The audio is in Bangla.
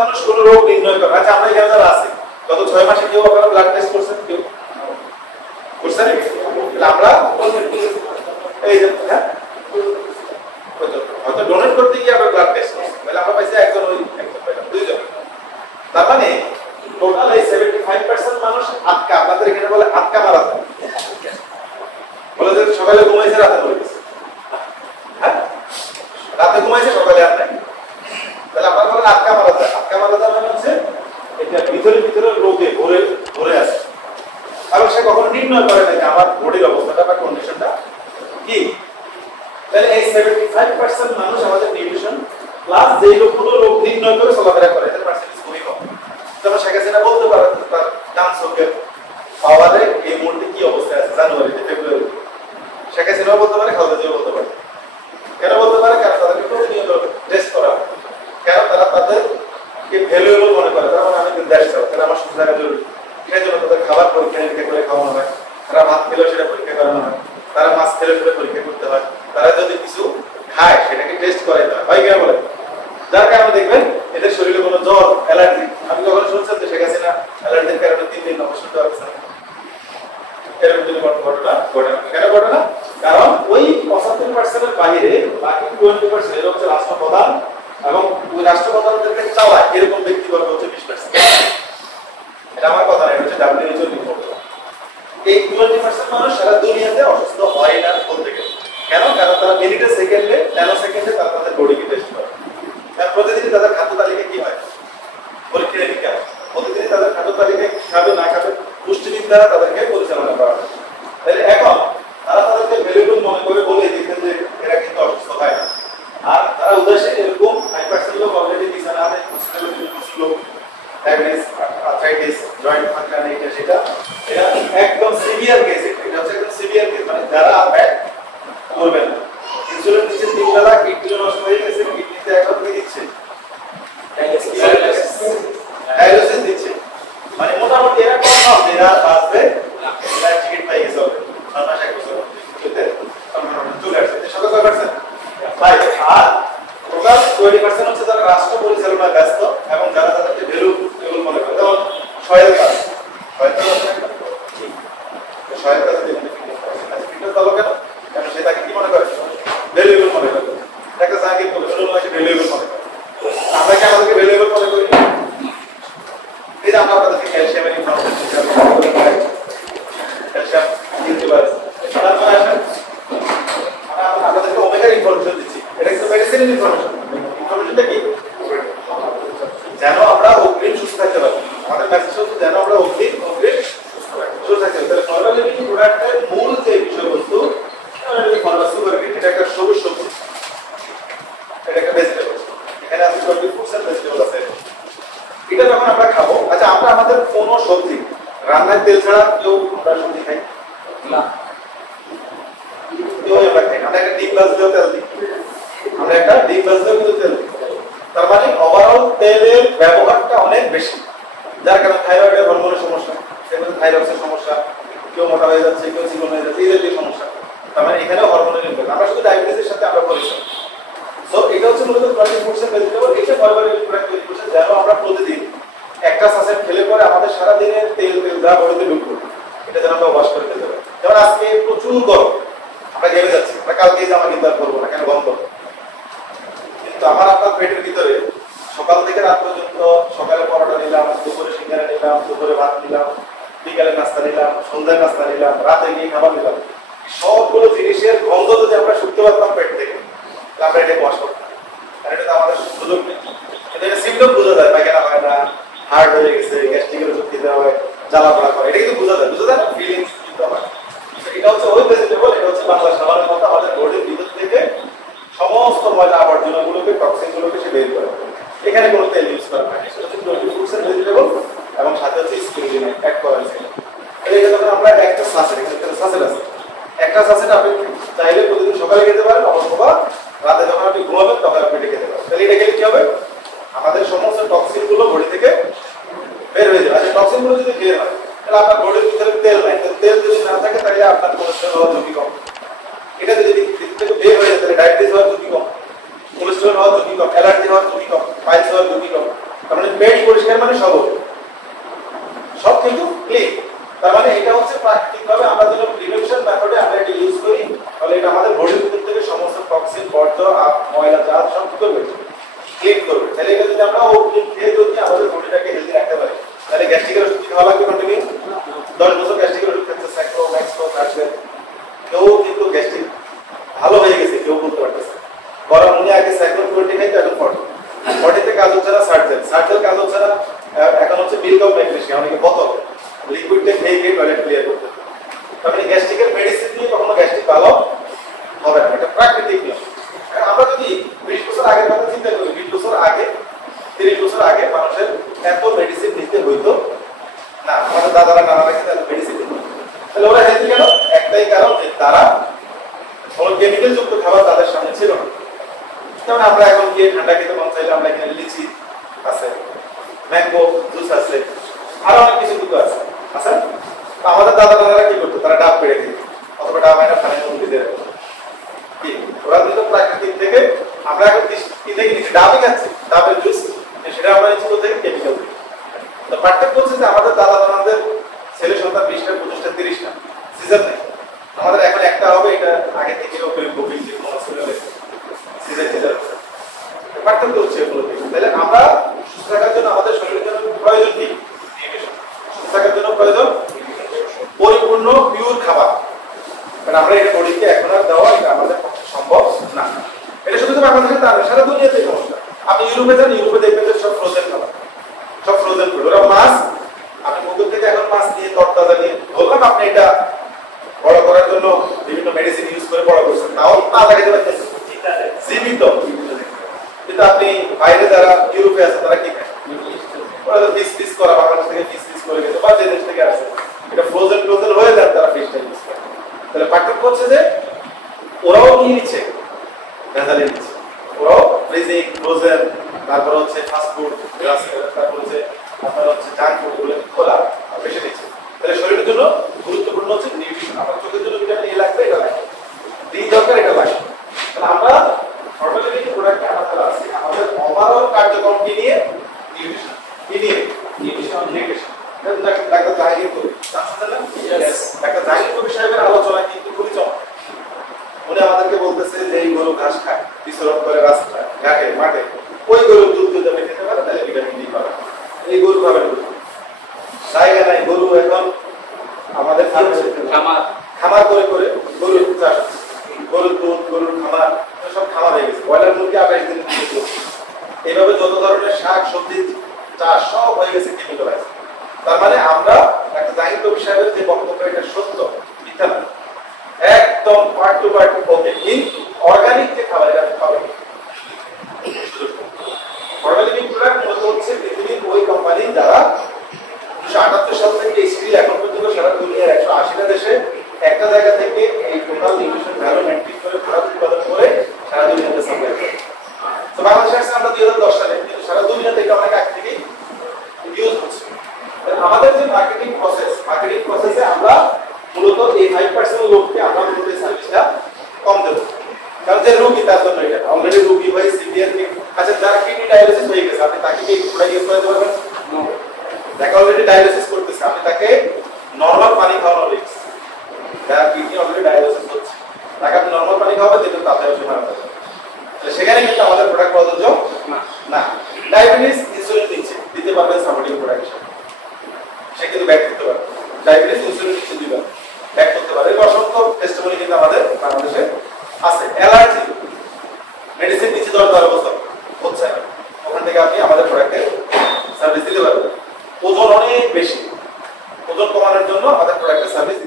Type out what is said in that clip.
মানুষ কোনো রোগ নির্ণয় করে। আচ্ছা আমরা এখানে যারা আছি গত 6 মাসে কেউ আপনারা ব্লাড টেস্ট করছেন? কেউ করছেন? আমরা এই যে হ্যাঁ হয়তো ডোনেট করতে গিয়ে আমরা ব্লাড টেস্ট করছি, তাহলে আমরা পাইছি একজন, ওই একজন পাইলাম, দুইজন। তার মানে টোটাল এই 75% মানুষ আটকা, আপনাদের এখানে বলে আটকা মারা যায়, বলে যে সকালে ঘুমাইছে রাতে মরে গেছে। হ্যাঁ, রাতে ঘুমাইছে সকালে আর নাই, তাহলে আপনারা বলেন আটকা মারা যায়। আটকা মারা যায় মানে হচ্ছে এটা ভিতরে ভিতরে রোগে ভরে ভরে আছে, কারণ সে কখনো নির্ণয় করে না যে আমার বডির অবস্থাটা বা কন্ডিশনটা কি। তাহলে এই 75% মানুষ আমাদের নিউট্রিশন প্লাস যেই লোকগুলো রোগ নির্ণয় করে চলাফেরা করে তাদের পার্সেন্টেজ খুবই কম। যেমন শেখ হাসিনা বলতে পারে তার ক্যান্সারের পাওয়ারে এই মুহূর্তে কি অবস্থায় আছে জানুয়ারিতে, ফেব্রুয়ারি। শেখ হাসিনাও বলতে পারে, খালেদা জিয়াও বলতে পারে। কেন বলতে পারে? কারণ তাদেরকে প্রতিনিয়ত টেস্ট করা হয়। কেন? তারা তাদেরকে ভ্যালুয়েবল মনে করে, তারা মানে আমি দেশ চাও, তারা আমার সুস্থ থাকা জরুরি, সেই জন্য তাদের খাবার পরীক্ষা নিরীক্ষা করে খাওয়ানো হয়। তারা ভাত খেলেও সেটা পরীক্ষা করানো হয়, তারা মাছ খেলেও সেটা পরীক্ষা করতে হয়, তারা যদি কিছু খায় সেটাকে টেস্ট করাইতে হয়। ভাই কেন বলে? যার কারণে দেখবেন এদের শরীরে কোনো জ্বর, অ্যালার্জি, আমি কখনো শুনছেন যে শেখ হাসিনা অ্যালার্জির কারণে 3 দিন অবসর দেওয়া হয়েছে? এরকম যদি ঘটনা ঘটে না। কেন ঘটে না? কারণ ওই 75% এর বাইরে বাকি 20% এর হচ্ছে রাষ্ট্রপ্রধান, এবং ওই রাষ্ট্রপ্রধানদেরকে চালায় এরকম ব্যক্তিবর্গ হচ্ছে 20%। এটা আমার কথা না, এটা হচ্ছে WHO রিপোর্ট। এই 20% মানুষ সারা দুনিয়াতে অসুস্থ হয় না বলতে গেলে। কেন? কারণ তারা মিনিটে, সেকেন্ডে, ন্যানো সেকেন্ডে তারা তাদের বডিকে টেস্ট করে। প্রতিদিন তাদের খাদ্য তালিকা কি হয়? পরীক্ষা নিরীক্ষা। প্রতিদিন তাদের খাদ্য তালিকা কি খাবে না খাবে পুষ্টিবিদ দ্বারা তাদেরকে পরিচালনা করা হয়। তাহলে এখন তারা তাদেরকে ভ্যালুয়েবল মনে করে বলে দেখেন যে এরা কিন্তু অসুস্থ হয় না। আর তারা উদ্দেশ্যে এরকম 5% লোক অলরেডি বিছানাতে লোক ডায়াবেটিস, আর্থ্রাইটিস, জয়েন্ট ফাঙ্কশন, এটা সেটা, এটা একদম সিভিয়ার কেস। এটা হচ্ছে একদম সিভিয়ার কেস, মানে যারা আপনার করবেন না। ইনসুলিন দিচ্ছে 3 বেলা, কিডনি নষ্ট হয়ে গেছে, কিডনিতে এখন কি দিচ্ছে? ডায়ালিসিস দিচ্ছে। মানে মোটামুটি এরা কনফার্ম যে এরা বাঁচবে, এরা টিকিট পাই গেছে হবে 6 মাস 1 বছর চলে আসছে। সেটা কত পার্সেন্ট? ভাই, আর টোটাল 20% হচ্ছে যারা রাষ্ট্র পরিচালনায় ব্যস্ত এবং যারা তাদেরকে ভ্যালুয়েবল মনে করে। যেমন সহায়তা কাজ, সহায়তা ফিটনেস ভালো কেন? কারণ সে তাকে কি মনে করে? ভ্যালুয়েবল মনে করে। একটা জায়গায় প্রফেশনালকে ভ্যালুয়েবল মনে করে। আমরা কি আমাদেরকে ভ্যালুয়েবল মনে করি? এই যে আমরা আপনাদেরকে ক্যালসিয়ামের ইনফরমেশন দিচ্ছি, ক্যালসিয়াম দিতে পারে, তারপরে আসেন আমরা আপনাদেরকে ওমেগার ইনফরমেশন দিচ্ছি। এটা কিন্তু মেডিসিনের ইনফরমেশন। ইনফরমেশনটা কি? যেন আমরা অগ্রিম সুস্থ থাকতে পারি। আমাদের মেসেজ হচ্ছে যেন আমরা অগ্রিম সুস্থ থাকতে পারি। তাহলে ফর্মুলা লিভিং প্রোডাক্টের মূল যে বিষয়বস্তু, ফর্মুলা সুগার বিট, এটা একটা সবুজ সবজি, এটা একটা ভেজিটেবল। এখানে আছে 20% ভেজিটেবল আছে। এটা যখন আমরা খাবো, আচ্ছা আমরা আমাদের কোন সবজি রান্নার তেল ছাড়া কেউ আমরা সবজি খাই না? কেউ আমরা খাই না। আমরা একটা ডিম ভাজলেও তেল দিই, আমরা একটা ডিম ভাজলেও কিন্তু তেল দিই। তার মানে ওভারঅল তেলের ব্যবহারটা অনেক বেশি, যার কারণে থাইরয়েডের হরমোনের সমস্যা, সেগুলো থাইরয়েডের সমস্যা, কেউ মোটা হয়ে যাচ্ছে, কেউ চিকন হয়ে যাচ্ছে, এই জাতীয় সমস্যা। তার মানে এখানেও হরমোনের ইনফ্লুয়েন্স। আমরা শুধু ডায়াবেটিসের সাথে আমরা পরিচয়। সো এটা হচ্ছে মূলত 20% ভেজিটেবল। এটা ফাইবার প্রোডাক্ট তৈরি করছে যেন আমরা প্রতিদিন একটা সাসেট খেলে পরে আমাদের সারা দিনের তেল যা বডিতে ঢুকবে এটা যেন আমরা ওয়াশ করে খেতে পারি। যেমন আজকে প্রচুর গরম, আমরা ঘেমে যাচ্ছি, আমরা কালকে জামা কিনতে করবো না, কেন? গন্ধ। কিন্তু আমার আপনার পেটের ভিতরে সকাল থেকে রাত পর্যন্ত সকালে পরোটা নিলাম, দুপুরে সিঙ্গারা নিলাম, দুপুরে ভাত নিলাম, বিকালে নাস্তা নিলাম, সন্ধ্যায় নাস্তা নিলাম, রাতে গিয়ে খাবার নিলাম, সবগুলো জিনিসের গন্ধ যদি আমরা শুকতে পারতাম পেট থেকে, আমরা এটা ওয়াশ করতাম। আর এটা তো আমাদের সুযোগ নেই। কিন্তু এটা সিমটম বোঝা যায়, পায়খানা হয় না, হার্ট হয়ে গেছে, গ্যাস্ট্রিকের ওষুধ খেতে হয়, জ্বালা পোড়া করে, এটা কিন্তু বোঝা যায় না? ফিলিংস কিন্তু হয়। এটা হচ্ছে ওই ভেজিটেবল, এটা হচ্ছে বাংলা সাবানের মতো আমাদের বডির ভিতর থেকে সমস্ত ময়লা আবর্জনাগুলোকে, টক্সিনগুলোকে সে বের করে। এখানে কোনো তেল ইউজ করা হয় না। সেটা হচ্ছে 20% ভেজিটেবল এবং সাথে হচ্ছে স্পিরুলিনা অ্যাড করা হয়েছে। এটা যখন আমরা একটা সাসেট, এখানে সাসেট আছে, একটা সাসেট আপনি চাইলে প্রতিদিন সকালে খেতে পারেন, অথবা রাতে যখন আপনি ঘুমাবেন তখন আপনি এটা খেতে পারেন। তাহলে এটা খেলে কি হবে? আমাদের সমস্ত টক্সিনগুলো বডি থেকে বের হয়ে যাবে। আর টক্সিনগুলো যদি বের হয় তাহলে আপনার বডির ভিতরে তেল নাই, তেল যদি না থাকে তাহলে আপনার কোলেস্টেরল হওয়ার ঝুঁকি কম। এটা যদি থেকে বের হয়ে যায় তাহলে ডায়াবেটিস হওয়ার ঝুঁকি কম, কোলেস্টেরল হওয়ার ঝুঁকি কম, অ্যালার্জি হওয়ার ঝুঁকি কম, পাইলস হওয়ার ঝুঁকি কম। তার মানে পেট পরিষ্কার মানে সব কিন্তু ক্লিন। তার মানে এটা হচ্ছে প্রাকৃতিকভাবে আমরা যদি প্রিভেনশন মেথডে আমরা এটা ইউজ করি, তাহলে এটা আমাদের বডির ভিতর থেকে সমস্ত টক্সিন, বর্জ্য, ময়লা, জাত সব কি করবে, ক্লিন করবে। তাহলে এটা যদি আমরা ওষুধ খেয়ে যদি আমাদের বডিটাকে হেলদি রাখতে পারি, তাহলে গ্যাস্ট্রিকের ওষুধ খাওয়া লাগবে কন্টিনিউ। 10 বছর গ্যাস্ট্রিকের ওষুধ খেতে সাইক্লো ম্যাক্সো থাকবে, কেউ কিন্তু গ্যাস্ট্রিক ভালো হয়ে গেছে কেউ বলতে পারতেছে। বরং উনি আগে সাইক্লো 20 খাইতো, এখন 40 কাজ হচ্ছে না। সার্জেল কাজ হচ্ছে না, এখন হচ্ছে মিল্ক অফ ম্যাগনেসিয়াম, অনেকে বোতল লিকুইডটা খেয়ে খেয়ে টয়লেট ক্লিয়ার করতে। তার মানে গ্যাস্ট্রিকের মেডিসিন দিয়ে কখনো গ্যাস্ট্রিক ভালো হবে না, এটা প্রাকৃতিক নিয়ম। আমরা যদি 20 বছর আগের কথা চিন্তা করি, 20 বছর আগে 30 বছর আগে মানুষের এত মেডিসিন নিতে হইতো না, আমাদের দাদারা নানারা কিন্তু এত মেডিসিন নিত। তাহলে ওরা হেলদি কেন? একটাই কারণ যে তারা কোনো কেমিক্যাল যুক্ত খাবার তাদের সামনে ছিল না। যেমন আমরা এখন গিয়ে ঠান্ডা খেতে মন চাইলে আমরা এখানে লিচি আছে, ম্যাঙ্গো জুস আছে, আরো অনেক কিছু কিন্তু আছে। আচ্ছা, আমাদের দাদা দাদারা কি করতো? তারা ডাব পেড়ে দিত, অথবা ডাব আয়না পানির মধ্যে দিয়ে রাখতো। কি ওরা কিন্তু প্রাকৃতিক থেকে, আমরা এখন কি থেকে নিচ্ছি? ডাবই খাচ্ছি, ডাবের জুস, সেটা আমরা নিচ্ছি থেকে কেমিক্যাল থেকে। তো পার্থক্য হচ্ছে যে আমাদের দাদা দাদাদের ছেলে সন্তান 20টা 25টা 30টা সিজন নেই, আমাদের এখন একটা হবে। এটা আগে থেকে গভীর যে কোনো সিজন পার্থক্য হচ্ছে এগুলো থেকে। তাহলে আমরা সুস্থ থাকার জন্য আমাদের শরীরের জন্য প্রয়োজন কি? সুস্থ থাকার জন্য প্রয়োজন পরিপূর্ণ পিওর খাবার। কারণ আমরা এটা বডিকে এখন আর দেওয়া এটা আমাদের পক্ষে সম্ভব না। এটা শুধু বাংলাদেশে তা সারা দুনিয়াতে সমস্যা। আপনি ইউরোপে যান, ইউরোপে দেখবেন যে সব ফ্রোজেন খাবার, সব ফ্রোজেন ফুড। ওরা মাছ, আপনি পুকুর থেকে এখন মাছ নিয়ে তরতাজা নিয়ে ধরলাম, আপনি এটা বড় করার জন্য বিভিন্ন মেডিসিন ইউজ করে বড় করছেন, তাও তাজা খেতে পারতেছেন জীবিত। কিন্তু আপনি বাইরে যারা ইউরোপে আছে তারা কি খায়? ওরা তো পিস করা, বাংলাদেশ থেকে পিস করে গেছে বা যে দেশ থেকে আসে, এটা ফ্রোজেন হয়ে যায়, তারা ফিশটা ইউজ করে। তাহলে পার্থক্য হচ্ছে যে ওরাও কি নিচ্ছে? ভেজালি নিচ্ছে। ওরাও ফ্রিজিং, ফ্রোজেন, তারপর হচ্ছে ফাস্ট ফুড, তারপর হচ্ছে আপনার হচ্ছে জাঙ্ক ফুড, গুলো খোলা বেশি নিচ্ছে। তাহলে শরীরের জন্য গুরুত্বপূর্ণ হচ্ছে নিউট্রিশন। আমার চোখের জন্য ভিটামিন এ লাগবে, এটা লাগবে, ডি দরকার, এটা লাগবে। তাহলে আমরা ফর্মালিটি প্রোডাক্টে আমাদের আছে আমাদের ওভারঅল কার্যক্রমকে নিয়ে নিউট্রিশন, কি নিয়ে নিউট্রিশন নিউট্রিশন। ডাক্তার জাহির কবি জানছেন না? ডাক্তার জাহির কবি সাহেবের আলোচনা কিন্তু খুবই চমৎকার। উনি আমাদেরকে বলতেছে যে এই গরু ঘাস খায়, বিচরণ করে রাস্তায়, ঘাটে, মাঠে, ওই গরু দুধ যদি আপনি খেতে পারে তাহলে ভিটামিন ডি পাবে। এই গরু খাবে না, জায়গা নাই। গরু এখন আমাদের খামার করে করে গরুর চাষ, গরুর দুধ, গরুর খামার, সব খামার হয়ে গেছে। ব্রয়লার মুরগি 28 দিন এইভাবে যত ধরনের শাক সবজি চাষ সব হয়ে গেছে কেমিক্যালাইজ। তার মানে আমরা একটা জাহির কবি সাহেবের যে বক্তব্য, এটা সত্য, মিথ্যা না, একদম পার্ট টু পার্ট ওকে। কিন্তু অর্গানিক যে খাবার, এটা খাবে অর্গানিক প্রোডাক্ট মূলত হচ্ছে পৃথিবীর ওই কোম্পানি যারা 1978 সাল থেকে স্টিল এখন পর্যন্ত সারা দুনিয়ার 180টা দেশে একটা জায়গা থেকে এই টোটাল নিউট্রিশন ভ্যালু মেনটেন করে প্রোডাক্ট উৎপাদন করে সারা দুনিয়াতে সাপ্লাই করে। তো বাংলাদেশে আসছে আমরা 2010 সালে, কিন্তু সারা দুনিয়াতে এটা অনেক আগে থেকে ইউজ হচ্ছে। আমাদের যে মার্কেটিং প্রসেসে আমরা মূলত এই 5% লোককে আমরা মূলত এই সার্ভিসটা কম দেব। কারণ যে রোগী তার জন্য এটা অলরেডি রোগী হয় সিভিয়ার। আচ্ছা, যার কিডনি ডায়ালিসিস হয়ে গেছে, আপনি তাকে কি প্রোডাক্ট ইউজ করতে পারবেন? যাকে অলরেডি ডায়ালিসিস করতেছে, আপনি তাকে নরমাল পানি খাওয়ানো রিস্ক। যার কিডনি অলরেডি ডায়ালিসিস হচ্ছে, তাকে আপনি নরমাল পানি খাওয়াবেন, যেটা তাতে হচ্ছে মারা যাবে। সেখানে কিন্তু আমাদের প্রোডাক্ট প্রযোজ্য না। ডায়াবেটিস ইনসুলিন দিতে পারবেন সাপোর্টিং প্রোডাক্ট হিসেবে, সে কিন্তু ব্যাক করতে পারবে। ডায়াবেটিস ইনসুলিন দিবেন, ব্যাক করতে পারে। অসংখ্য টেস্টিমনি কিন্তু আমাদের বাংলাদেশে আছে। অ্যালার্জি মেডিসিন নিচে 10-12 বছর হচ্ছে, ওখান থেকে আপনি আমাদের প্রোডাক্টে সার্ভিস দিতে পারবেন। ওজন অনেক বেশি, ওজন কমানোর জন্য আমাদের প্রোডাক্টে সার্ভিস